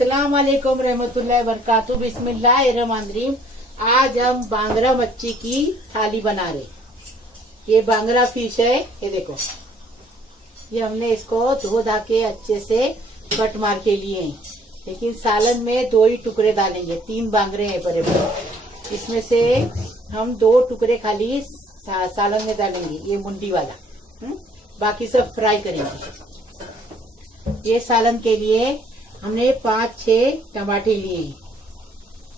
अस्सलाम वालेकुम रहमतुल्लाहि बरकातहू बिस्मिल्लाहिर्रहमानिर्रहीम। आज हम बांगरा मच्छी की थाली बना रहे। ये बांगरा फिश है, ये देखो। ये हमने इसको धो धा के अच्छे से कट मार के लिए हैं, लेकिन सालन में 2 ही टुकड़े डालेंगे। 3 बांगरे हैं बड़े बड़े, इसमें से हम 2 टुकड़े खाली सालन में डालेंगे, ये मुंडी वाला। बाकी सब फ्राई करेंगे। ये सालन के लिए हमने 5-6 टमाटर लिए हैं।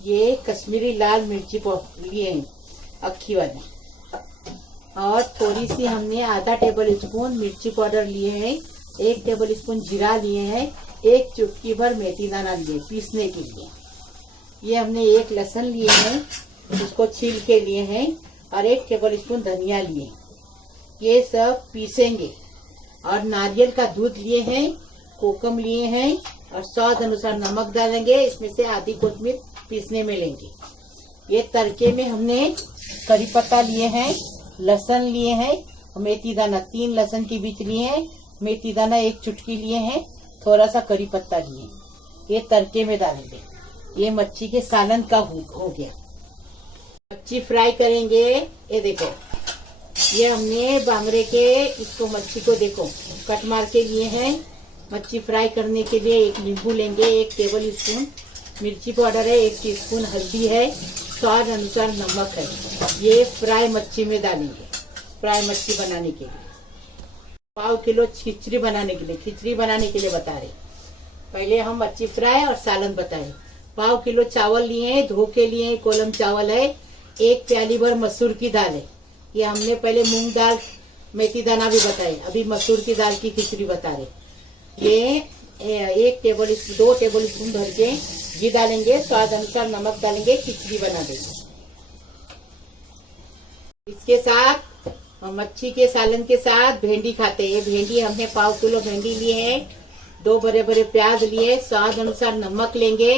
ये कश्मीरी लाल मिर्ची लिए हैं, अक्खी वाले। और थोड़ी सी हमने आधा टेबल स्पून मिर्ची पाउडर लिए हैं, 1 टेबल स्पून जीरा लिए हैं, 1 चुटकी भर मेथी दाना लिए पीसने के लिए। ये हमने 1 लहसुन लिए हैं, उसको छील के लिए हैं, और 1 टेबल स्पून धनिया लिए। ये सब पीसेंगे। और नारियल का दूध लिए हैं, कोकम लिए हैं, और स्वाद अनुसार नमक डालेंगे। इसमें से आधी कोतमीर पीसने में लेंगे। ये तड़के में हमने करी पत्ता लिए हैं, लहसुन लिए हैं, मेथी दाना 3 लहसुन के बीच लिए हैं, मेथी दाना 1 चुटकी लिए हैं, थोड़ा सा करी पत्ता लिए। ये तड़के में डालेंगे। ये मच्छी के सालन का हो गया। मच्छी फ्राई करेंगे। ये देखो, ये हमने बांगरे के इसको मच्छी को देखो कट मार के लिए हैं। मच्छी फ्राई करने के लिए 1 नींबू लेंगे, 1 टेबल स्पून मिर्ची पाउडर है, 1 टीस्पून हल्दी है, स्वाद अनुसार नमक है। ये फ्राई मच्छी में डालेंगे। फ्राई मच्छी बनाने के लिए 1/2 किलो खिचड़ी बनाने के लिए बता रहे। पहले हम मच्छी फ्राई और सालन बताए। 1/2 किलो चावल लिए हैं, धो के लिए कोलम चावल है। 1 प्याली भर मसूर की दाल है। ये हमने पहले मूंग दाल मेथी दाना भी बताए, अभी मसूर की दाल की खिचड़ी बता रहे। ये 2 टेबल स्पून भर के घी डालेंगे, स्वाद अनुसार नमक डालेंगे, खिचड़ी बना देंगे। इसके साथ मच्छी के सालन के साथ भेंडी खाते हैं। भेंडी हमने 1/2 किलो भेंडी लिए हैं, 2 बड़े बड़े प्याज लिए, स्वाद अनुसार नमक लेंगे।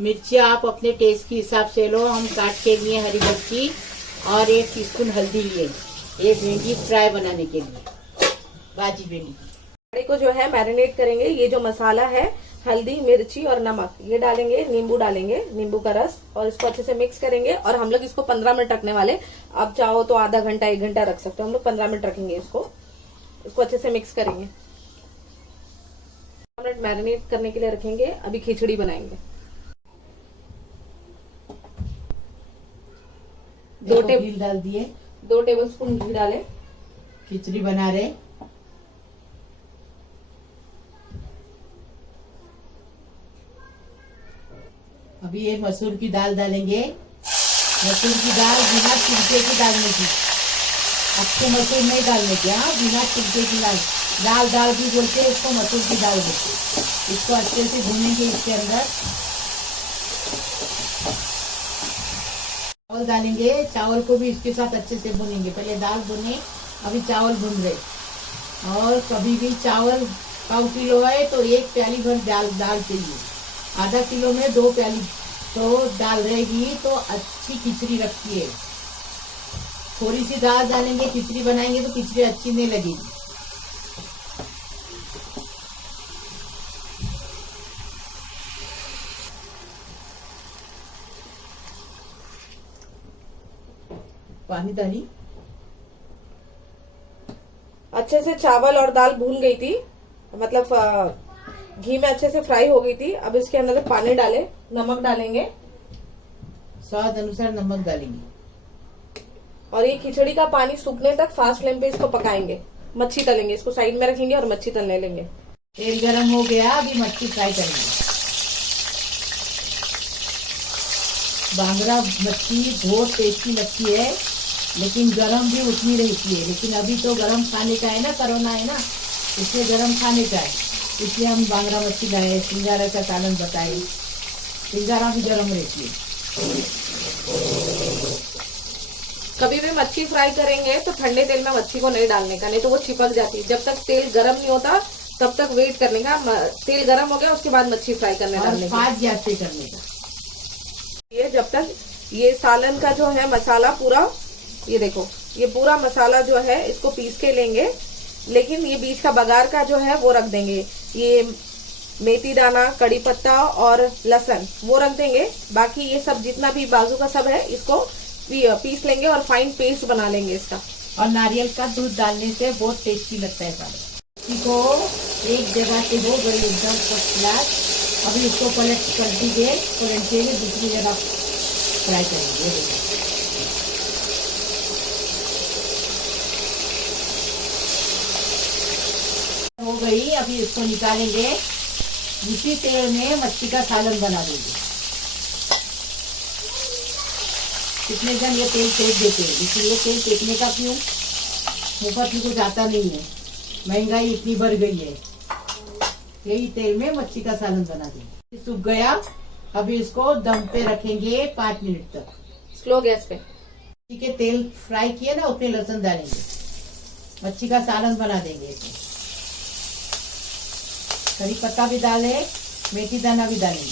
मिर्ची आप अपने टेस्ट के हिसाब से लो, हम काट के लिए हरी मिर्ची, और 1 टीस्पून हल्दी लिए। ये भेंडी फ्राई बनाने के लिए, भाजी भेंडी को जो है मैरिनेट करेंगे। ये जो मसाला है, हल्दी मिर्ची और नमक, ये डालेंगे, नींबू डालेंगे, नींबू का रस, और इसको अच्छे से मिक्स करेंगे। और हम लोग इसको 15 मिनट रखने वाले। आप चाहो तो आधा घंटा 1 घंटा रख सकते हो, हम लोग 15 मिनट रखेंगे। इसको अच्छे से मिक्स करेंगे। 15 मिनट मैरिनेट करने के लिए रखेंगे। अभी खिचड़ी बनाएंगे। 2 टेबल डाल दिए, 2 टेबल स्पून घी डाले। खिचड़ी बना रहे। अभी ये मसूर की दाल डालेंगे। मसूर की दाल बिना छिलके की डालने की, आपको मसूर नहीं डालने की। हाँ, बिना छिलके की दाल भी बोलते हैं इसको, मसूर की दाल बोलते हैं। इसको अच्छे से भूनेंगे। इसके अंदर चावल डालेंगे, चावल को भी इसके साथ अच्छे से भूनेंगे। पहले दाल भुने, अभी चावल भून रहे। और कभी भी चावल 1/2 किलो है तो 1 प्याली भर दाल चाहिए। आधा किलो में 2 प्याली तो दाल रहेगी तो अच्छी खिचड़ी रखती है। थोड़ी सी दाल डालेंगे, खिचड़ी बनाएंगे तो खिचड़ी अच्छी नहीं लगेगी। पानी डाली। अच्छे से चावल और दाल भून गई थी, मतलब घी में अच्छे से फ्राई हो गई थी। अब इसके अंदर पानी डाले, नमक डालेंगे, स्वाद अनुसार नमक डालेंगे। और ये खिचड़ी का पानी सूखने तक फास्ट फ्लेम पे इसको पकाएंगे। मच्छी तलेंगे, इसको साइड में रखेंगे और मच्छी तलने लेंगे। तेल गरम हो गया, अभी मच्छी फ्राई करेंगे। बांगरा मच्छी बहुत टेस्टी लगती है, लेकिन गरम भी उतनी रहती है। लेकिन अभी तो गरम खाने का है ना, कोरोना है ना, इसलिए गरम खाने का है, इसलिए हम बांगरा मच्छी लाए। सिंगारा का सालन बताए, सिंगारा भी गरम रहती है। कभी भी मच्छी फ्राई करेंगे तो ठंडे तेल में मच्छी को नहीं डालने का, नहीं तो वो चिपक जाती है। जब तक तेल गरम नहीं होता तब तक वेट करने का। तेल गरम हो गया उसके बाद मच्छी फ्राई करने डालने का, फास्ट गैस पे करने का। ये जब तक ये सालन का जो है मसाला पूरा, ये देखो, ये पूरा मसाला जो है इसको पीस के लेंगे। लेकिन ये बीच का बघार का जो है वो रख देंगे। ये मेथी दाना, कड़ी पत्ता और लहसुन वो रख देंगे। बाकी ये सब जितना भी बाजू का सब है इसको पीस लेंगे और फाइन पेस्ट बना लेंगे इसका। और नारियल का दूध डालने से बहुत टेस्टी लगता है सालन। इसको एक जगह से हो गई एकदम फर्स्ट क्लास। अभी इसको पलटिए दूसरी जगह फ्राई करेंगे। हो गई, अभी इसको निकालेंगे। इसी तेल में मच्छी का सालन बना देंगे। कितने जन ये तेल फेंक देते हैं, इसलिए तेल फेंकने का क्यों, मुफ्त में कुछ आता नहीं है, महंगाई इतनी बढ़ गई है। यही तेल में मच्छी का सालन बना देंगे। सूख गया, अभी इसको दम पे रखेंगे 5 मिनट तक स्लो गैस पे। मच्छी के तेल फ्राई किए ना, उसमें लहसुन डालेंगे, मच्छी का सालन बना देंगे। इसमें करी पत्ता भी डाले, मेथी दाना भी डालेंगे।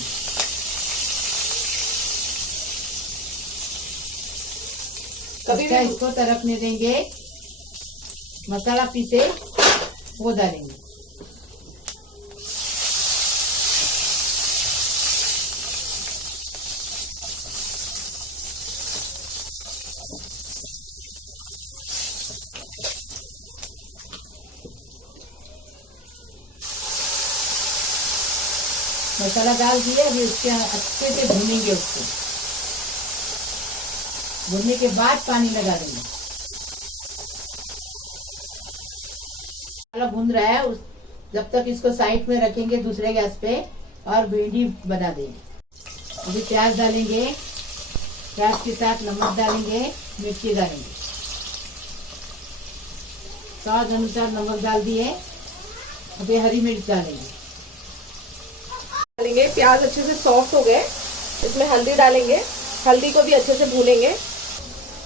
कभी भी इसको तरफने देंगे। मसाला पीसे वो डालेंगे। मसाला डाल दिए, अभी उसके अच्छे से भूनेंगे। उसको भूनने के बाद पानी लगा देंगे। मसाला भून रहा है, जब तक इसको साइड में रखेंगे दूसरे गैस पे और भिंडी बना देंगे। अभी प्याज डालेंगे, प्याज के साथ नमक डालेंगे, मिर्ची डालेंगे। स्वाद अनुसार नमक डाल दिए। अभी हरी मिर्च डालेंगे। प्याज अच्छे से सॉफ्ट हो गए, इसमें हल्दी डालेंगे। हल्दी को भी अच्छे से भूनेंगे।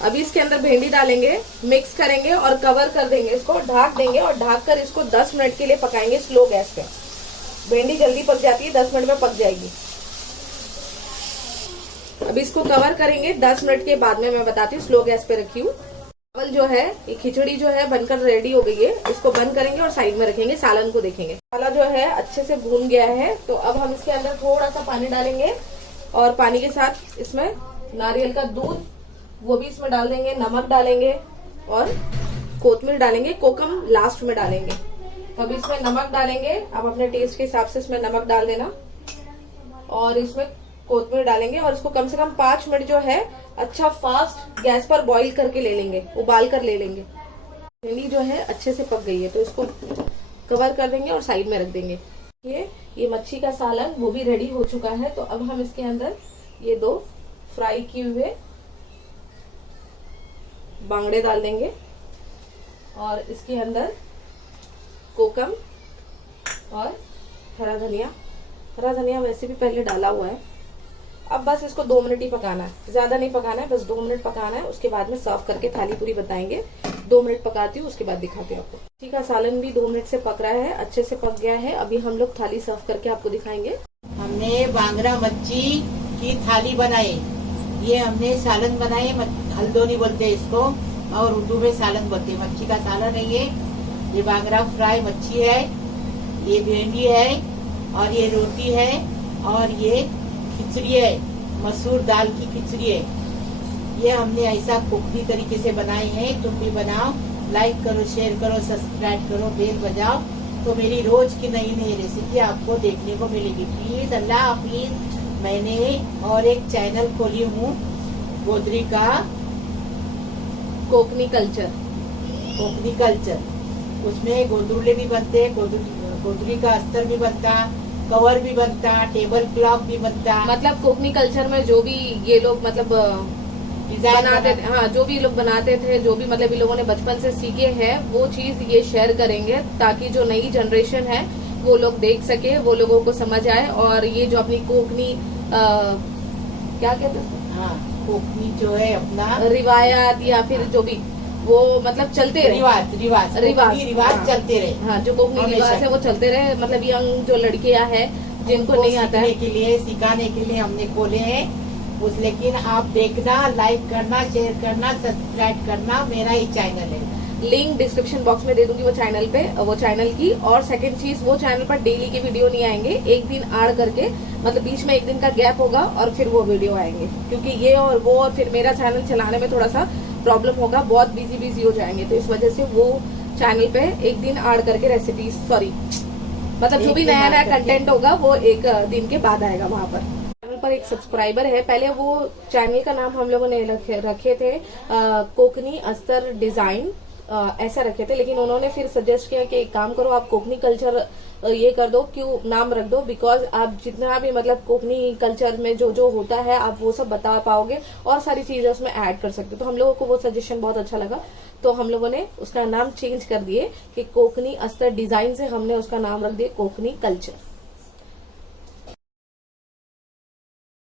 अभी इसके अंदर भिंडी डालेंगे, मिक्स करेंगे और कवर कर देंगे। इसको ढक देंगे और ढक कर इसको 10 मिनट के लिए पकाएंगे स्लो गैस पे। भिंडी जल्दी पक जाती है, 10 मिनट में पक जाएगी। अभी इसको कवर करेंगे 10 मिनट के बाद में मैं बताती हूँ। स्लो गैस पे रखी हूँ। चावल जो है, ये खिचड़ी जो है बनकर रेडी हो गई है। इसको बंद करेंगे और साइड में रखेंगे। सालन को देखेंगे। मसाला जो है अच्छे से भून गया है, तो अब हम इसके अंदर थोड़ा सा पानी डालेंगे और पानी के साथ इसमें नारियल का दूध वो भी इसमें डाल देंगे। नमक डालेंगे और कोतमीर डालेंगे। कोकम लास्ट में डालेंगे। अब इसमें नमक डालेंगे। आप अपने टेस्ट के हिसाब से इसमें नमक डाल देना और इसमें कोतमीर डालेंगे और इसको कम से कम 5 मिनट जो है अच्छा फास्ट गैस पर बॉईल करके ले लेंगे, उबाल कर ले लेंगे। भिंडी जो है अच्छे से पक गई है, तो इसको कवर कर देंगे और साइड में रख देंगे। ये मच्छी का सालन वो भी रेडी हो चुका है। तो अब हम इसके अंदर ये 2 फ्राई किए हुए बांगड़े डाल देंगे और इसके अंदर कोकम और हरा धनिया वैसे भी पहले डाला हुआ है। अब बस इसको 2 मिनट ही पकाना है, ज्यादा नहीं पकाना है, बस 2 मिनट पकाना है। उसके बाद में सर्व करके थाली पूरी बताएंगे। 2 मिनट पकाती हूँ, उसके बाद दिखाती हूँ आपको। मच्छी का सालन भी 2 मिनट से पक रहा है, अच्छे से पक गया है। अभी हम लोग थाली सर्व करके आपको दिखाएंगे। हमने बांगड़ा मच्छी की थाली बनाई। ये हमने सालन बनाए, हल्दोनी बोलते हैं इसको और उर्दू में सालन बोलते हैं। मच्छी का सालन है ये बांगड़ा फ्राई मच्छी है, ये भिंडी है और ये रोटी है और ये खिचड़ी है, मसूर दाल की खिचड़ी है। ये हमने ऐसा कोकनी तरीके से बनाए हैं। तुम भी बनाओ, लाइक करो, शेयर करो, सब्सक्राइब करो, बेल बजाओ, तो मेरी रोज की नई नई रेसिपी आपको देखने को मिलेगी। प्लीज अल्लाह हाफिज। मैंने और एक चैनल खोली हूँ, गोदरी का कोकनी कल्चर। उसमें गोदरुले भी बनते हैं, गोदरी का अस्तर भी बनता, कवर भी बनता, टेबल क्लॉथ भी बनता। मतलब कोकनी कल्चर में जो भी ये लोग मतलब बनाते थे, हाँ, जो भी लोग बनाते थे, जो भी मतलब इन लोगों ने बचपन से सीखे हैं, वो चीज ये शेयर करेंगे ताकि जो नई जनरेशन है वो लोग देख सके, वो लोगों को समझ आए। और ये जो अपनी कोकनी क्या कहते हैं, हाँ, कोकनी जो है अपना रिवायात या फिर जो भी वो मतलब चलते रहे, रिवाज चलते रहे। हाँ, जो कोकनी रिवाज है वो चलते रहे। मतलब यंग जो लड़कियां हैं जिनको नहीं आता है, सिखाने के लिए हमने खोले हैं। लेकिन आप देखना, लाइक करना, शेयर करना, सब्सक्राइब करना, मेरा ही चैनल है। लिंक डिस्क्रिप्शन बॉक्स में दे दूंगी वो चैनल पे, वो चैनल की। और सेकंड चीज, वो चैनल पर डेली की वीडियो नहीं आएंगे, एक दिन आड़ करके, मतलब बीच में एक दिन का गैप होगा और फिर वो वीडियो आएंगे, क्योंकि ये और वो और फिर मेरा चैनल चलाने में थोड़ा सा प्रॉब्लम होगा, बहुत बिजी हो जाएंगे, तो इस वजह से वो चैनल पे एक दिन आड़ करके रेसिपीज, सॉरी मतलब जो भी नया कंटेंट होगा वो एक दिन के बाद आएगा वहां पर। चैनल पर एक सब्सक्राइबर है, पहले वो चैनल का नाम हम लोगों ने रखे थे कोकनी अस्तर डिजाइन, ऐसा रखे थे, लेकिन उन्होंने फिर सजेस्ट किया कि एक काम करो आप कोकनी कल्चर ये कर दो, क्यों नाम रख दो, बिकॉज आप जितना भी मतलब कोकनी कल्चर में जो जो होता है आप वो सब बता पाओगे और सारी चीजें उसमें ऐड कर सकते हो। तो हम लोगों को वो सजेशन बहुत अच्छा लगा, तो हम लोगों ने उसका नाम चेंज कर दिए कि कोकनी अस्तर डिजाइन से हमने उसका नाम रख दिया कोकनी कल्चर।